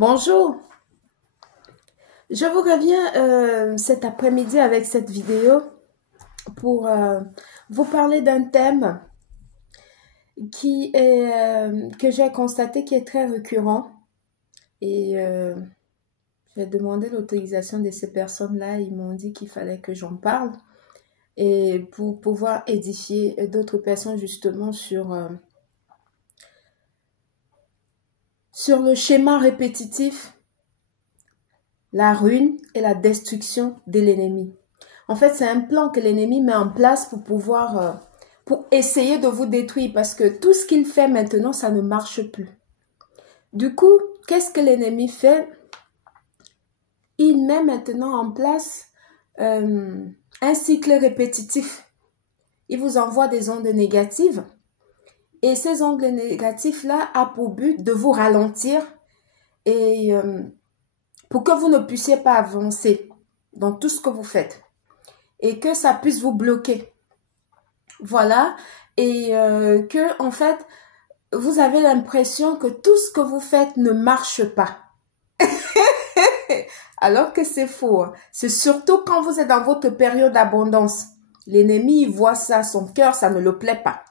Bonjour, je vous reviens cet après-midi avec cette vidéo pour vous parler d'un thème qui est que j'ai constaté qui est très récurrent et j'ai demandé l'autorisation de ces personnes-là. Ils m'ont dit qu'il fallait que j'en parle et pour pouvoir édifier d'autres personnes justement sur le schéma répétitif, la ruine et la destruction de l'ennemi. En fait, c'est un plan que l'ennemi met en place pour pouvoir, pour essayer de vous détruire parce que tout ce qu'il fait maintenant, ça ne marche plus. Du coup, qu'est-ce que l'ennemi fait? Il met maintenant en place un cycle répétitif. Il vous envoie des ondes négatives et ces ondes négatives-là a pour but de vous ralentir et pour que vous ne puissiez pas avancer dans tout ce que vous faites et que ça puisse vous bloquer. Voilà, et que en fait, vous avez l'impression que tout ce que vous faites ne marche pas. Alors que c'est faux. C'est surtout quand vous êtes dans votre période d'abondance. L'ennemi voit ça, son cœur, ça ne le plaît pas.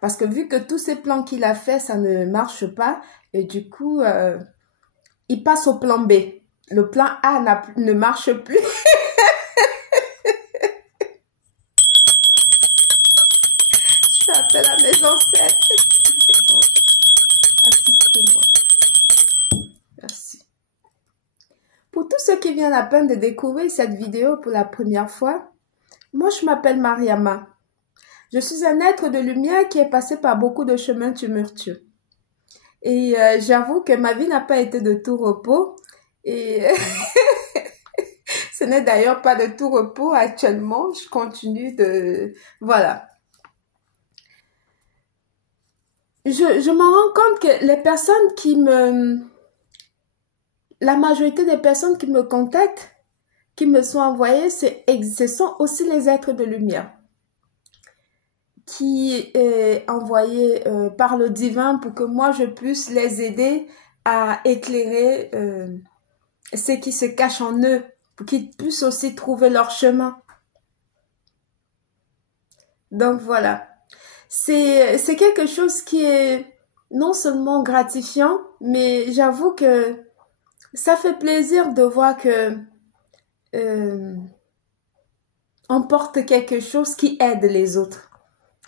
Parce que vu que tous ces plans qu'il a fait, ça ne marche pas, et du coup, il passe au plan B. Le plan A ne marche plus. Je fais appel à mes ancêtres. Assistez-moi. Merci. Pour tous ceux qui viennent à peine de découvrir cette vidéo pour la première fois, moi je m'appelle Mariama. Je suis un être de lumière qui est passé par beaucoup de chemins tumultueux. Et j'avoue que ma vie n'a pas été de tout repos. Et ce n'est d'ailleurs pas de tout repos actuellement. Je continue de... Voilà. Je me rends compte que les personnes qui me... La majorité des personnes qui me contactent, qui me sont envoyées, ce sont aussi les êtres de lumière qui est envoyé par le divin pour que moi je puisse les aider à éclairer ce qui se cache en eux, pour qu'ils puissent aussi trouver leur chemin. Donc voilà, c'est quelque chose qui est non seulement gratifiant, mais j'avoue que ça fait plaisir de voir que on porte quelque chose qui aide les autres.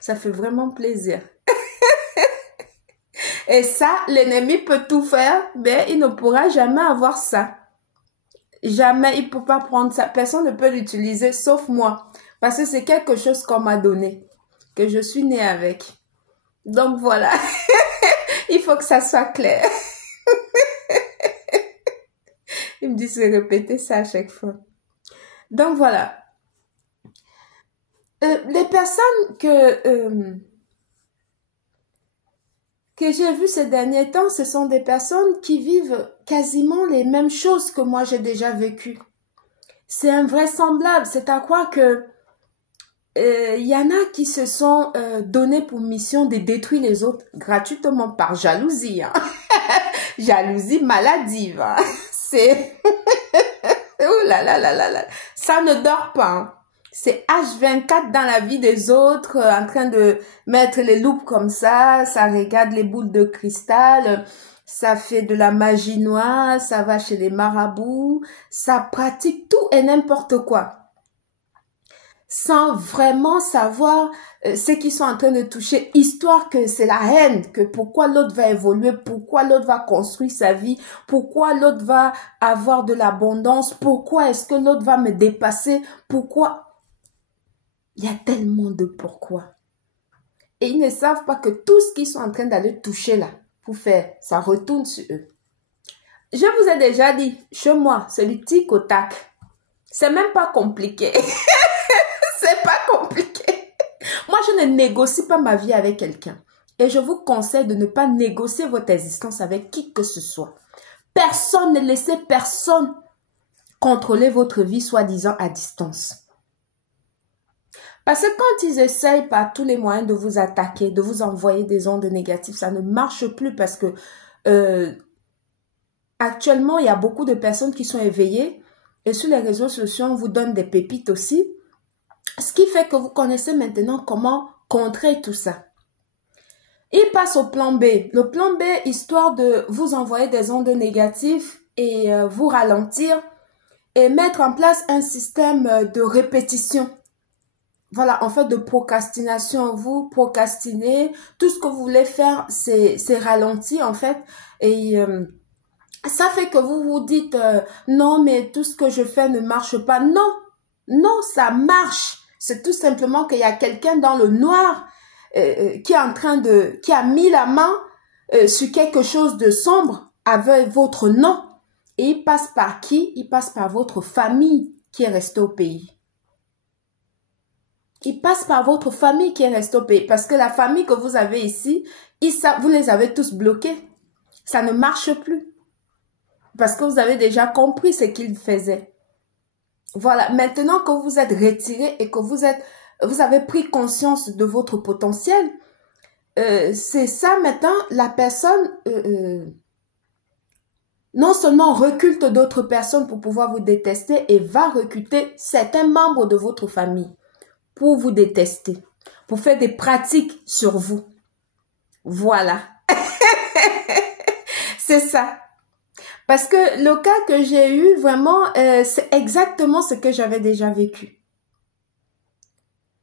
Ça fait vraiment plaisir. Et ça, l'ennemi peut tout faire, mais il ne pourra jamais avoir ça. Jamais, il ne peut pas prendre ça. Personne ne peut l'utiliser, sauf moi. Parce que c'est quelque chose qu'on m'a donné, que je suis née avec. Donc voilà, il faut que ça soit clair. Il me dit de répéter ça à chaque fois. Donc voilà. Les personnes que j'ai vues ces derniers temps, ce sont des personnes qui vivent quasiment les mêmes choses que moi j'ai déjà vécues. C'est invraisemblable, c'est à croire que y en a qui se sont donnés pour mission de détruire les autres gratuitement par jalousie. Hein. Jalousie maladive. Hein. C'est... Ouh là là là là là. Ça ne dort pas. Hein. C'est H24 dans la vie des autres, en train de mettre les loupes comme ça regarde les boules de cristal, ça fait de la magie noire, ça va chez les marabouts, ça pratique tout et n'importe quoi. Sans vraiment savoir ce qu'ils sont en train de toucher, histoire que c'est la haine, que pourquoi l'autre va évoluer, pourquoi l'autre va construire sa vie, pourquoi l'autre va avoir de l'abondance, pourquoi est-ce que l'autre va me dépasser, pourquoi... Il y a tellement de pourquoi. Et ils ne savent pas que tout ce qu'ils sont en train d'aller toucher là, pour faire, ça retourne sur eux. Je vous ai déjà dit, chez moi, c'est le tic au tac. C'est même pas compliqué. C'est pas compliqué. Moi, je ne négocie pas ma vie avec quelqu'un. Et je vous conseille de ne pas négocier votre existence avec qui que ce soit. Personne, ne laissez personne contrôler votre vie, soi-disant à distance. Parce que quand ils essayent par tous les moyens de vous attaquer, de vous envoyer des ondes négatives, ça ne marche plus parce que Actuellement, il y a beaucoup de personnes qui sont éveillées et sur les réseaux sociaux, on vous donne des pépites aussi. Ce qui fait que vous connaissez maintenant comment contrer tout ça. Il passe au plan B. Le plan B, histoire de vous envoyer des ondes négatives et vous ralentir et mettre en place un système de répétition. Voilà, en fait, de procrastination. Vous procrastinez. Tout ce que vous voulez faire, c'est ralenti, en fait. Et ça fait que vous vous dites, non, mais tout ce que je fais ne marche pas. Non, non, ça marche. C'est tout simplement qu'il y a quelqu'un dans le noir qui est en train qui a mis la main sur quelque chose de sombre avec votre nom. Et il passe par qui? Il passe par votre famille qui est restée au pays. Il passe par votre famille qui est restée au pays. Parce que la famille que vous avez ici, vous les avez tous bloqués. Ça ne marche plus. Parce que vous avez déjà compris ce qu'ils faisaient. Voilà, maintenant que vous êtes retiré et que vous avez pris conscience de votre potentiel, c'est ça maintenant, la personne non seulement recrute d'autres personnes pour pouvoir vous détester et va recruter certains membres de votre famille pour vous détester, pour faire des pratiques sur vous. Voilà. C'est ça. Parce que le cas que j'ai eu, vraiment, c'est exactement ce que j'avais déjà vécu.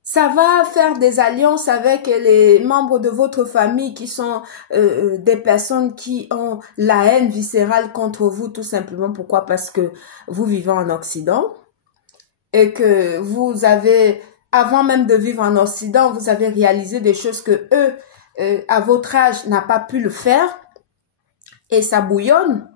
Ça va faire des alliances avec les membres de votre famille qui sont des personnes qui ont la haine viscérale contre vous, tout simplement. Pourquoi? Parce que vous vivez en Occident et que vous avez, avant même de vivre en Occident, vous avez réalisé des choses que eux, à votre âge, n'ont pas pu le faire et ça bouillonne.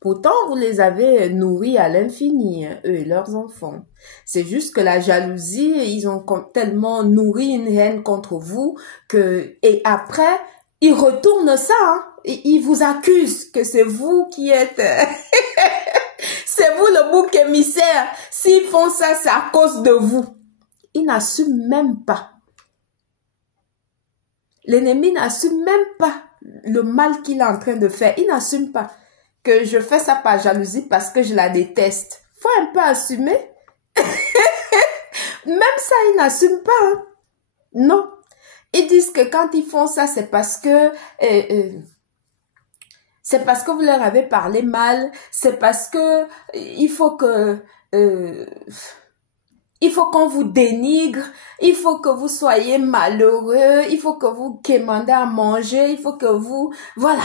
Pourtant, vous les avez nourris à l'infini, eux et leurs enfants. C'est juste que la jalousie, ils ont tellement nourri une haine contre vous et après, ils retournent ça, hein, et ils vous accusent que c'est vous qui êtes, c'est vous le bouc émissaire. S'ils font ça, c'est à cause de vous. Ils n'assument même pas. L'ennemi n'assume même pas le mal qu'il est en train de faire. Il n'assume pas que je fais ça par jalousie parce que je la déteste. Faut un peu assumer. Même ça, ils n'assument pas. Hein. Non. Ils disent que quand ils font ça, c'est parce que vous leur avez parlé mal. C'est parce que il faut qu'on vous dénigre, il faut que vous soyez malheureux, il faut que vous quémandez à manger, il faut que vous... Voilà.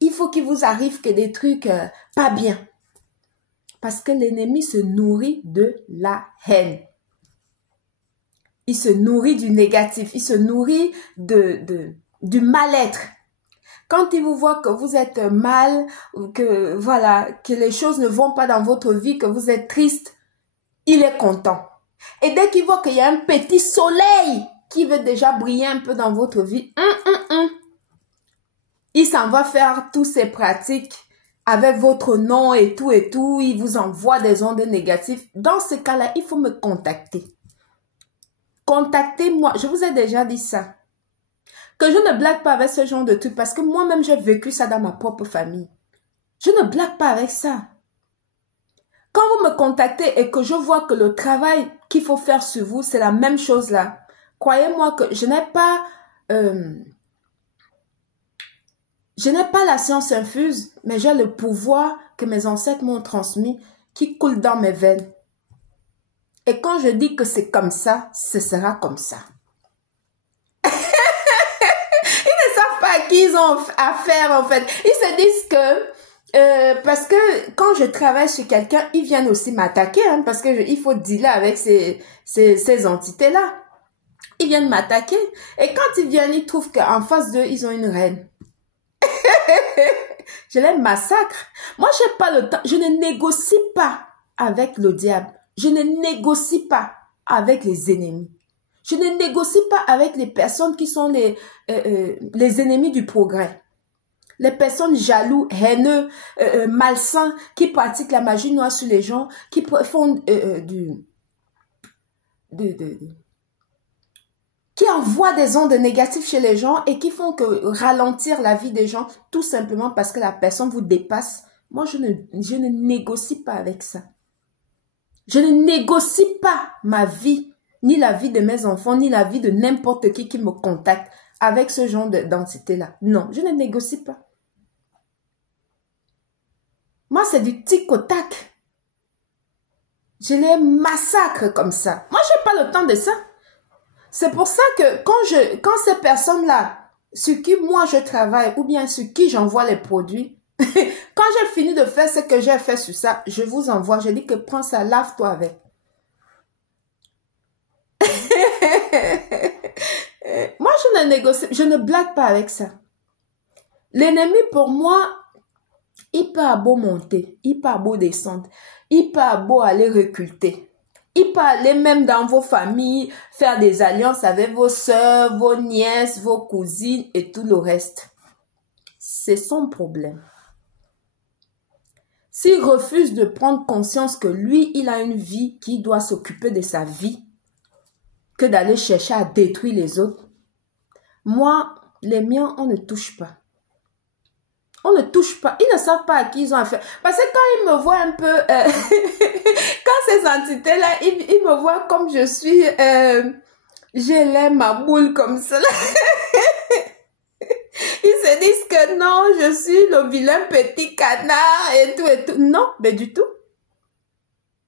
Il faut qu'il vous arrive que des trucs pas bien. Parce que l'ennemi se nourrit de la haine. Il se nourrit du négatif. Il se nourrit du mal-être. Quand il vous voit que vous êtes mal, que voilà, que les choses ne vont pas dans votre vie, que vous êtes triste, il est content. Et dès qu'il voit qu'il y a un petit soleil qui veut déjà briller un peu dans votre vie, il s'en va faire toutes ces pratiques avec votre nom et tout, il vous envoie des ondes négatives. Dans ce cas-là, il faut me contacter. Contactez-moi, je vous ai déjà dit ça. Que je ne blague pas avec ce genre de trucs parce que moi-même j'ai vécu ça dans ma propre famille. Je ne blague pas avec ça. Quand vous me contactez et que je vois que le travail qu'il faut faire sur vous, c'est la même chose là. Croyez-moi que je n'ai pas... Je n'ai pas la science infuse, mais j'ai le pouvoir que mes ancêtres m'ont transmis qui coule dans mes veines. Et quand je dis que c'est comme ça, ce sera comme ça. Ils ne savent pas à qui ils ont affaire en fait. Ils se disent que, parce que quand je travaille chez quelqu'un, ils viennent aussi m'attaquer, hein, parce que il faut dealer avec ces entités-là. Ils viennent m'attaquer. Et quand ils viennent, ils trouvent qu'en face d'eux, ils ont une reine. Je les massacre. Moi, j'ai pas le temps. Je ne négocie pas avec le diable. Je ne négocie pas avec les ennemis. Je ne négocie pas avec les personnes qui sont les ennemis du progrès. Les personnes jaloux, haineux, malsains, qui pratiquent la magie noire sur les gens, qui font qui envoient des ondes négatives chez les gens et qui font que ralentir la vie des gens tout simplement parce que la personne vous dépasse Moi, je ne négocie pas avec ça. Je ne négocie pas ma vie, ni la vie de mes enfants, ni la vie de n'importe qui me contacte avec ce genre d'entité-là. Non, je ne négocie pas. Moi, c'est du tic au tac. Je les massacre comme ça. Moi, je n'ai pas le temps de ça. C'est pour ça que quand ces personnes-là, sur qui moi je travaille, ou bien sur qui j'envoie les produits, quand j'ai fini de faire ce que j'ai fait sur ça, je vous envoie, je dis que prends ça, lave-toi avec. Moi, je ne négocie, je ne blague pas avec ça. L'ennemi, pour moi, il peut beau monter, il peut beau descendre, il peut beau aller reculter. Il peut aller même dans vos familles, faire des alliances avec vos sœurs, vos nièces, vos cousines et tout le reste. C'est son problème. S'il refuse de prendre conscience que lui, il a une vie, qu'il doit s'occuper de sa vie, que d'aller chercher à détruire les autres, moi, les miens, on ne touche pas. On ne touche pas. Ils ne savent pas à qui ils ont affaire. Parce que quand ils me voient un peu... quand ces entités-là, ils me voient comme je suis... j'ai l'air ma boule comme ça. Ils se disent que non, je suis le vilain petit canard et tout et tout. Non, mais du tout.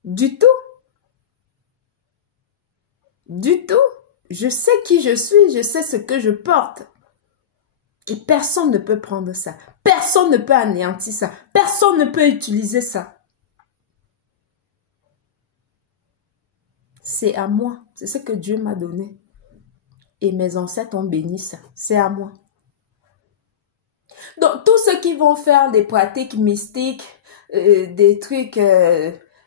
Du tout. Du tout. Je sais qui je suis, je sais ce que je porte. Et personne ne peut prendre ça. Personne ne peut anéantir ça. Personne ne peut utiliser ça. C'est à moi. C'est ce que Dieu m'a donné. Et mes ancêtres ont béni ça. C'est à moi. Donc, tous ceux qui vont faire des pratiques mystiques, des trucs,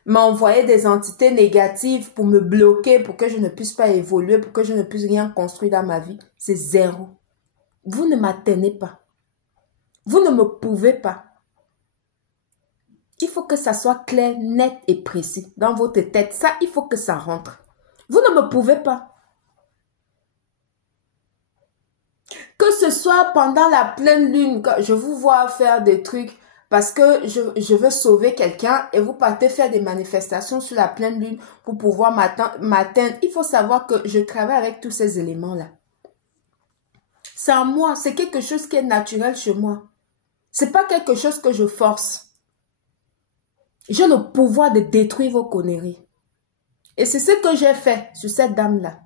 m'envoyer des entités négatives pour me bloquer, pour que je ne puisse pas évoluer, pour que je ne puisse rien construire dans ma vie, c'est zéro. Vous ne m'atteignez pas. Vous ne me pouvez pas. Il faut que ça soit clair, net et précis dans votre tête. Ça, il faut que ça rentre. Vous ne me pouvez pas. Que ce soit pendant la pleine lune, quand je vous vois faire des trucs parce que je veux sauver quelqu'un et vous partez faire des manifestations sur la pleine lune pour pouvoir m'atteindre. Il faut savoir que je travaille avec tous ces éléments-là. C'est en moi, c'est quelque chose qui est naturel chez moi. C'est pas quelque chose que je force. J'ai le pouvoir de détruire vos conneries. Et c'est ce que j'ai fait sur cette dame-là.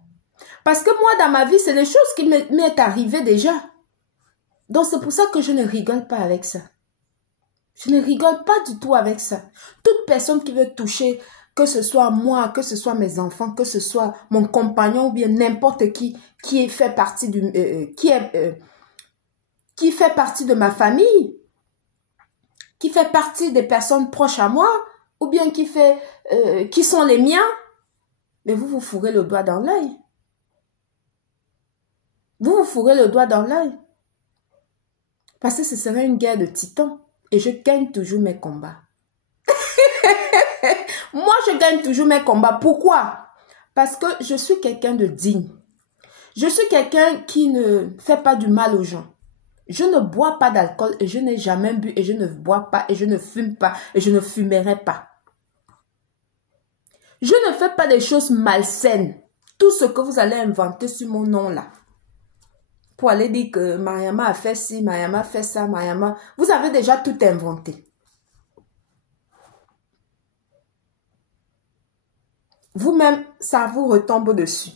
Parce que moi, dans ma vie, c'est des choses qui m'est arrivé déjà. Donc, c'est pour ça que je ne rigole pas avec ça. Je ne rigole pas du tout avec ça. Toute personne qui veut toucher, que ce soit moi, que ce soit mes enfants, que ce soit mon compagnon ou bien n'importe qui fait partie qui fait partie de ma famille, qui fait partie des personnes proches à moi, ou bien qui sont les miens, mais vous fourrez le doigt dans l'œil. Vous fourrez le doigt dans l'œil. Parce que ce serait une guerre de titans. Et je gagne toujours mes combats. Moi, je gagne toujours mes combats. Pourquoi? Parce que je suis quelqu'un de digne. Je suis quelqu'un qui ne fait pas du mal aux gens. Je ne bois pas d'alcool et je n'ai jamais bu et je ne bois pas et je ne fume pas et je ne fumerai pas. Je ne fais pas des choses malsaines. Tout ce que vous allez inventer sur mon nom là. Pour aller dire que Mariama a fait ci, Mariama a fait ça, Mariama... Vous avez déjà tout inventé. Vous-même, ça vous retombe dessus.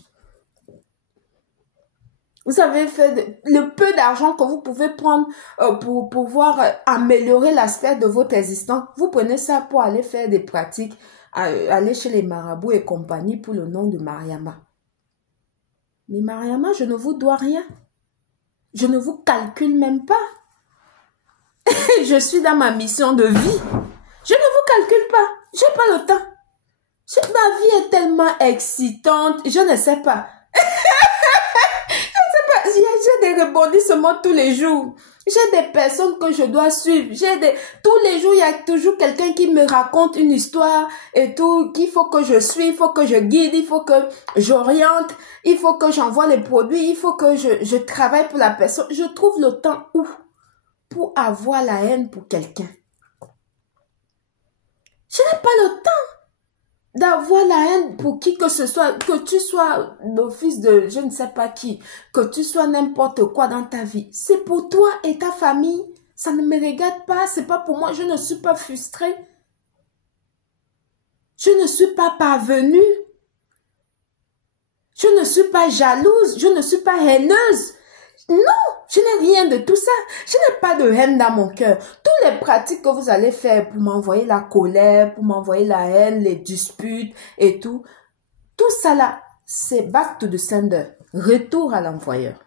Vous avez fait le peu d'argent que vous pouvez prendre pour pouvoir améliorer l'aspect de votre existence. Vous prenez ça pour aller faire des pratiques, aller chez les marabouts et compagnie pour le nom de Mariama. Mais Mariama, je ne vous dois rien. Je ne vous calcule même pas. Je suis dans ma mission de vie. Je ne vous calcule pas. J'ai pas le temps. Ma vie est tellement excitante. Je ne sais pas. J'ai des rebondissements tous les jours. J'ai des personnes que je dois suivre. Tous les jours, il y a toujours quelqu'un qui me raconte une histoire et tout, qu'il faut que je suive, il faut que je guide, il faut que j'oriente, il faut que j'envoie les produits, il faut que je travaille pour la personne. Je trouve le temps où? Pour avoir la haine pour quelqu'un. Je n'ai pas le temps d'avoir la haine pour qui que ce soit, que tu sois le fils de je ne sais pas qui, que tu sois n'importe quoi dans ta vie. C'est pour toi et ta famille. Ça ne me regarde pas, c'est pas pour moi. Je ne suis pas frustrée. Je ne suis pas parvenue. Je ne suis pas jalouse. Je ne suis pas haineuse. Non, je n'ai rien de tout ça. Je n'ai pas de haine dans mon cœur. Toutes les pratiques que vous allez faire pour m'envoyer la colère, pour m'envoyer la haine, les disputes et tout ça là, c'est back to the sender. Retour à l'envoyeur.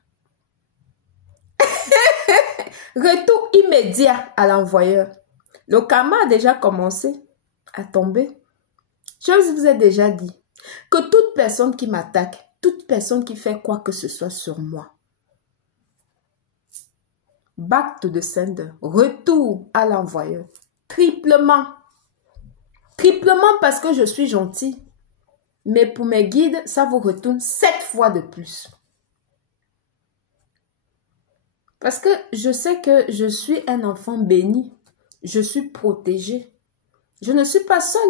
Retour immédiat à l'envoyeur. Le karma a déjà commencé à tomber. Je vous ai déjà dit que toute personne qui m'attaque, toute personne qui fait quoi que ce soit sur moi, back to the sender, retour à l'envoyeur, triplement. Triplement parce que je suis gentil. Mais pour mes guides, ça vous retourne 7 fois de plus. Parce que je sais que je suis un enfant béni. Je suis protégée. Je ne suis pas seule.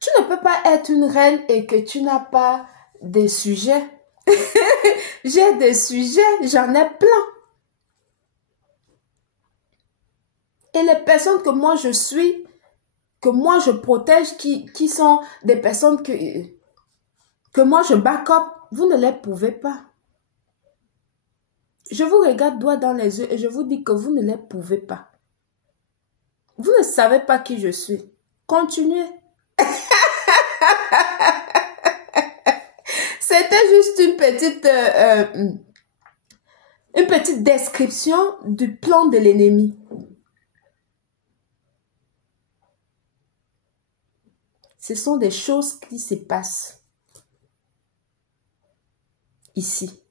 Tu ne peux pas être une reine et que tu n'as pas des sujets. J'ai des sujets, j'en ai plein. Et les personnes que moi je suis, que moi je protège, qui sont des personnes que moi je back up, vous ne les pouvez pas. Je vous regarde droit dans les yeux et je vous dis que vous ne les pouvez pas. Vous ne savez pas qui je suis. Continuez. C'était juste une petite description du plan de l'ennemi. Ce sont des choses qui se passent ici.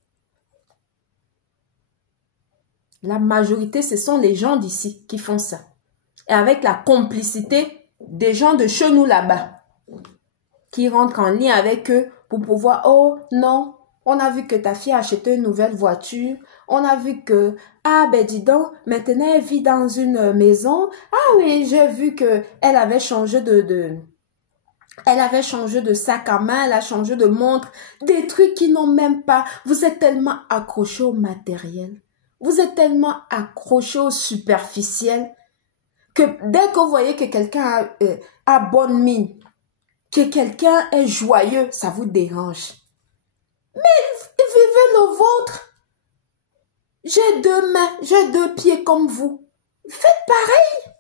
La majorité, ce sont les gens d'ici qui font ça. Et avec la complicité des gens de chez nous là-bas, qui rentrent en lien avec eux pour pouvoir, oh non, on a vu que ta fille a acheté une nouvelle voiture, on a vu que, ah ben dis donc, maintenant elle vit dans une maison, ah oui, j'ai vu que elle avait changé elle avait changé de sac à main, elle a changé de montre, des trucs qui n'ont même pas, vous êtes tellement accrochés au matériel, vous êtes tellement accrochés au superficiel, que dès que vous voyez que quelqu'un a bonne mine, que quelqu'un est joyeux, ça vous dérange. Mais vivez le vôtre. J'ai 2 mains, j'ai 2 pieds comme vous. Faites pareil.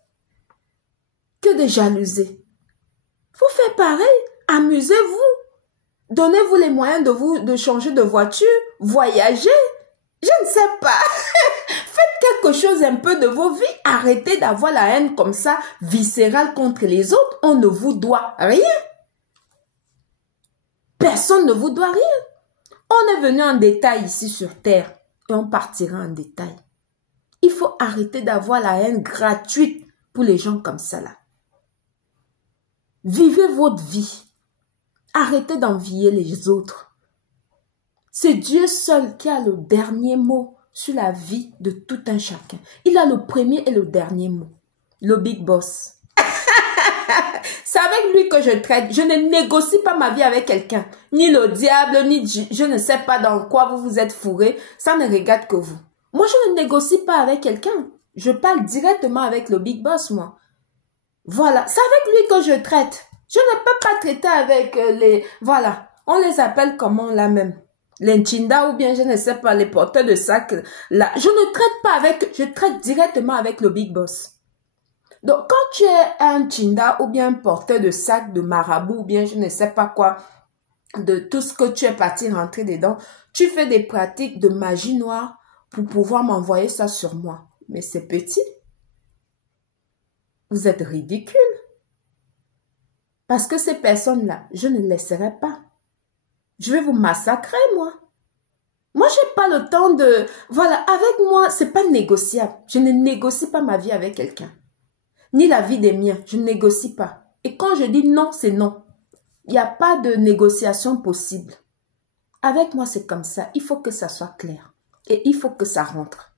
Que de jalousie. Vous faites pareil. Amusez-vous. Donnez-vous les moyens de changer de voiture, voyager. Je ne sais pas. Faites quelque chose un peu de vos vies. Arrêtez d'avoir la haine comme ça, viscérale contre les autres. On ne vous doit rien. Personne ne vous doit rien. On est venu en détail ici sur terre et on partira en détail. Il faut arrêter d'avoir la haine gratuite pour les gens comme ça là. Vivez votre vie. Arrêtez d'envier les autres. C'est Dieu seul qui a le dernier mot sur la vie de tout un chacun. Il a le premier et le dernier mot. Le Big Boss. C'est avec lui que je traite. Je ne négocie pas ma vie avec quelqu'un. Ni le diable, ni je ne sais pas dans quoi vous vous êtes fourré. Ça ne regarde que vous. Moi, je ne négocie pas avec quelqu'un. Je parle directement avec le Big Boss, moi. Voilà. C'est avec lui que je traite. Je ne peux pas traiter avec les... Voilà. On les appelle comment là même? Les Nchinda ou bien je ne sais pas, les porteurs de sacs. Là. Je ne traite pas avec... Je traite directement avec le Big Boss. Donc, quand tu es un Chinda ou bien un porteur de sac, de marabout ou bien je ne sais pas quoi, de tout ce que tu es parti rentrer dedans, tu fais des pratiques de magie noire pour pouvoir m'envoyer ça sur moi. Mais c'est petit. Vous êtes ridicule. Parce que ces personnes-là, je ne laisserai pas. Je vais vous massacrer, moi. Moi, je n'ai pas le temps de... Voilà, avec moi, c'est pas négociable. Je ne négocie pas ma vie avec quelqu'un. Ni la vie des miens, je ne négocie pas. Et quand je dis non, c'est non. Il n'y a pas de négociation possible. Avec moi, c'est comme ça. Il faut que ça soit clair. Et il faut que ça rentre.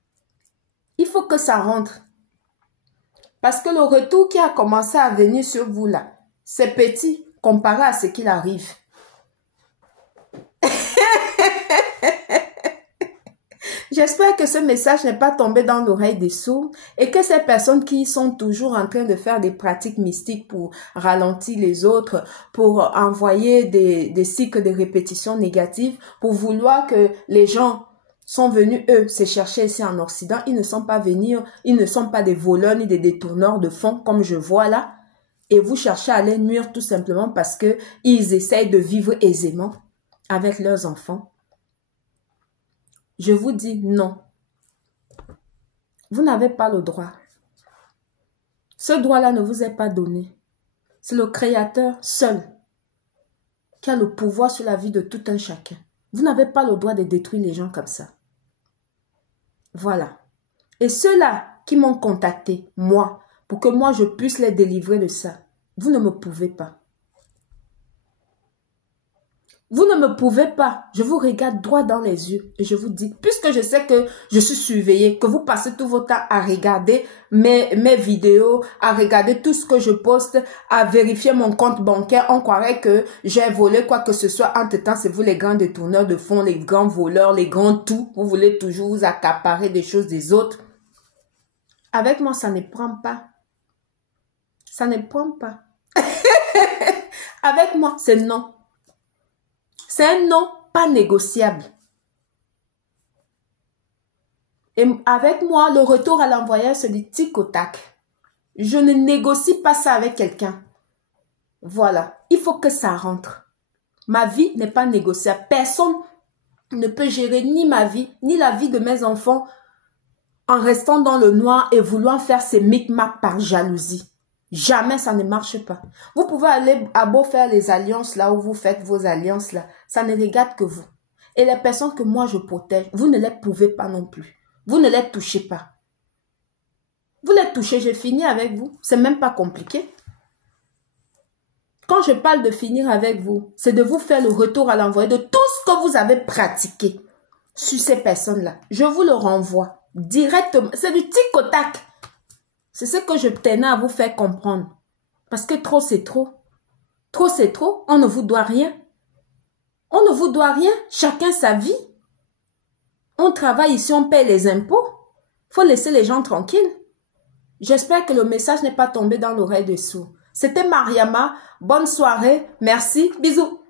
Il faut que ça rentre. Parce que le retour qui a commencé à venir sur vous là, c'est petit comparé à ce qu'il arrive. J'espère que ce message n'est pas tombé dans l'oreille des sourds et que ces personnes qui sont toujours en train de faire des pratiques mystiques pour ralentir les autres, pour envoyer des cycles de répétition négatives, pour vouloir que les gens sont venus, eux, se chercher ici en Occident. Ils ne sont pas venus, ils ne sont pas des voleurs ni des détourneurs de fonds comme je vois là. Et vous cherchez à les nuire tout simplement parce que ils essayent de vivre aisément avec leurs enfants. Je vous dis non. Vous n'avez pas le droit. Ce droit-là ne vous est pas donné. C'est le Créateur seul qui a le pouvoir sur la vie de tout un chacun. Vous n'avez pas le droit de détruire les gens comme ça. Voilà. Et ceux-là qui m'ont contacté, moi, pour que moi je puisse les délivrer de ça, vous ne me pouvez pas. Vous ne me pouvez pas. Je vous regarde droit dans les yeux et je vous dis, puisque je sais que je suis surveillée, que vous passez tout votre temps à regarder mes vidéos, à regarder tout ce que je poste, à vérifier mon compte bancaire, on croirait que j'ai volé quoi que ce soit. Entre-temps, c'est vous les grands détourneurs de fonds, les grands voleurs, les grands tout. Vous voulez toujours vous accaparer des choses des autres. Avec moi, ça ne prend pas. Ça ne prend pas. Avec moi, c'est non. C'est un non pas négociable. Et avec moi, le retour à l'envoyeur se dit tic au tac. Je ne négocie pas ça avec quelqu'un. Voilà. Il faut que ça rentre. Ma vie n'est pas négociable. Personne ne peut gérer ni ma vie, ni la vie de mes enfants en restant dans le noir et vouloir faire ces micmacs par jalousie. Jamais ça ne marche pas. Vous pouvez aller à beau faire les alliances là où vous faites vos alliances là. Ça ne regarde que vous. Et les personnes que moi je protège, vous ne les pouvez pas non plus. Vous ne les touchez pas. Vous les touchez, j'ai fini avec vous. C'est même pas compliqué. Quand je parle de finir avec vous, c'est de vous faire le retour à l'envoi de tout ce que vous avez pratiqué sur ces personnes-là. Je vous le renvoie directement. C'est du tic au tac. C'est ce que je tenais à vous faire comprendre. Parce que trop, c'est trop. Trop, c'est trop. On ne vous doit rien. On ne vous doit rien. Chacun sa vie. On travaille ici, on paye les impôts. Faut laisser les gens tranquilles. J'espère que le message n'est pas tombé dans l'oreille des sourds. C'était Mariama. Bonne soirée. Merci. Bisous.